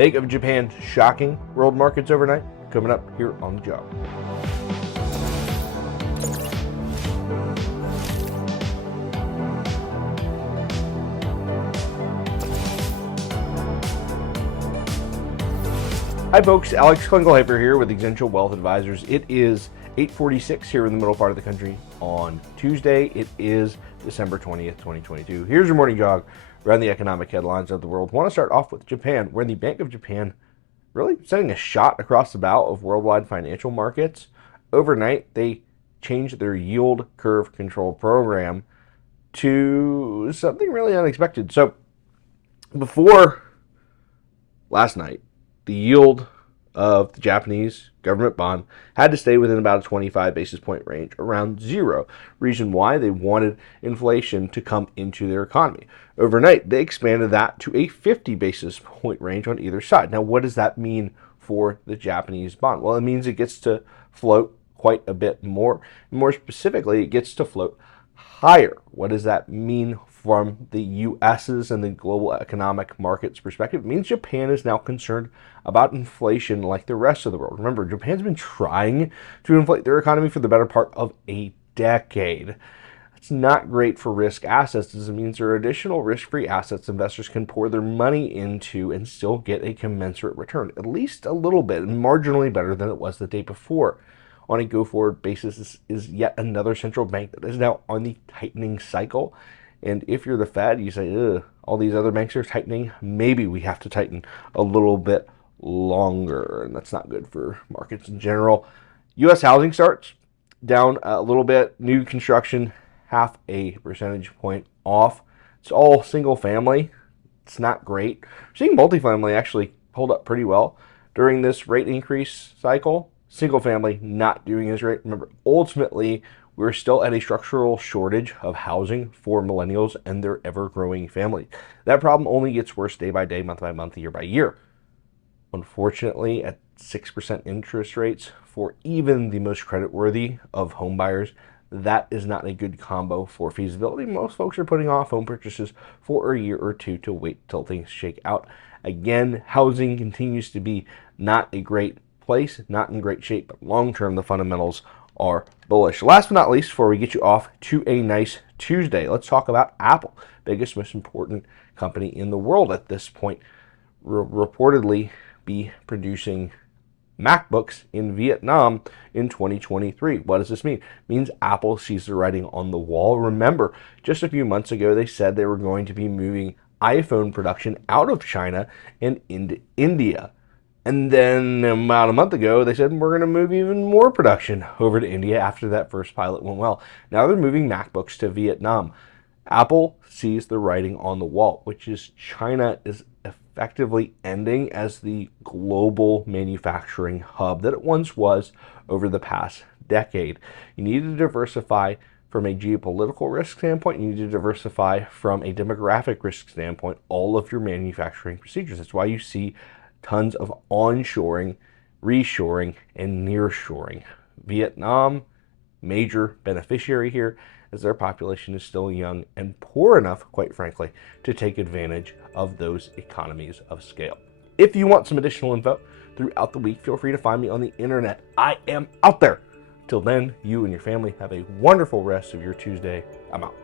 Bank of Japan's shocking world markets overnight, coming up here on the job. Hi folks, Alex Klingelhoeffer here with Exencial Wealth Advisors. It is 8:46 here in the middle part of the country on Tuesday. It is December 20th, 2022. Here's your morning jog around the economic headlines of the world. I want to start off with Japan, where the Bank of Japan really sending a shot across the bow of worldwide financial markets. Overnight, they changed their yield curve control program to something really unexpected. So before last night, the yield of the Japanese government bond had to stay within about a 25 basis point range, around zero. Reason why? They wanted inflation to come into their economy. Overnight, they expanded that to a 50 basis point range on either side. Now, what does that mean for the Japanese bond? Well, it means it gets to float quite a bit more. More specifically, it gets to float higher. What does that mean from the U.S.'s and the global economic markets perspective? It means Japan is now concerned about inflation like the rest of the world. Remember, Japan's been trying to inflate their economy for the better part of a decade. That's not great for risk assets, as it means there are additional risk-free assets investors can pour their money into and still get a commensurate return, at least a little bit, marginally better than it was the day before. On a go-forward basis, this is yet another central bank that is now on the tightening cycle. And if you're the Fed, you say, ugh, all these other banks are tightening. Maybe we have to tighten a little bit longer, and that's not good for markets in general. U.S. housing starts down a little bit. New construction, 0.5 percentage point off. It's all single family. It's not great. We're seeing multifamily actually hold up pretty well during this rate increase cycle. Single family not doing as great. Remember, ultimately, we're still at a structural shortage of housing for millennials and their ever-growing families. That problem only gets worse day by day, month by month, year by year. Unfortunately, at 6% interest rates for even the most creditworthy of home buyers, that is not a good combo for feasibility. Most folks are putting off home purchases for a year or two to wait till things shake out. Again, housing continues to be not a great place, not in great shape, but long-term, the fundamentals are bullish. Last but not least, before we get you off to a nice Tuesday, let's talk about Apple, biggest, most important company in the world at this point, reportedly be producing MacBooks in Vietnam in 2023. What does this mean? It means Apple sees the writing on the wall. Remember, just a few months ago, they said they were going to be moving iPhone production out of China and into India. And then about a month ago, they said, we're going to move even more production over to India after that first pilot went well. Now they're moving MacBooks to Vietnam. Apple sees the writing on the wall, which is China is effectively ending as the global manufacturing hub that it once was over the past decade. You need to diversify from a geopolitical risk standpoint. You need to diversify from a demographic risk standpoint all of your manufacturing procedures. That's why you see tons of onshoring, reshoring, and nearshoring. Vietnam, major beneficiary here, as their population is still young and poor enough, quite frankly, to take advantage of those economies of scale. If you want some additional info throughout the week, feel free to find me on the internet. I am out there. Till then, you and your family have a wonderful rest of your Tuesday. I'm out.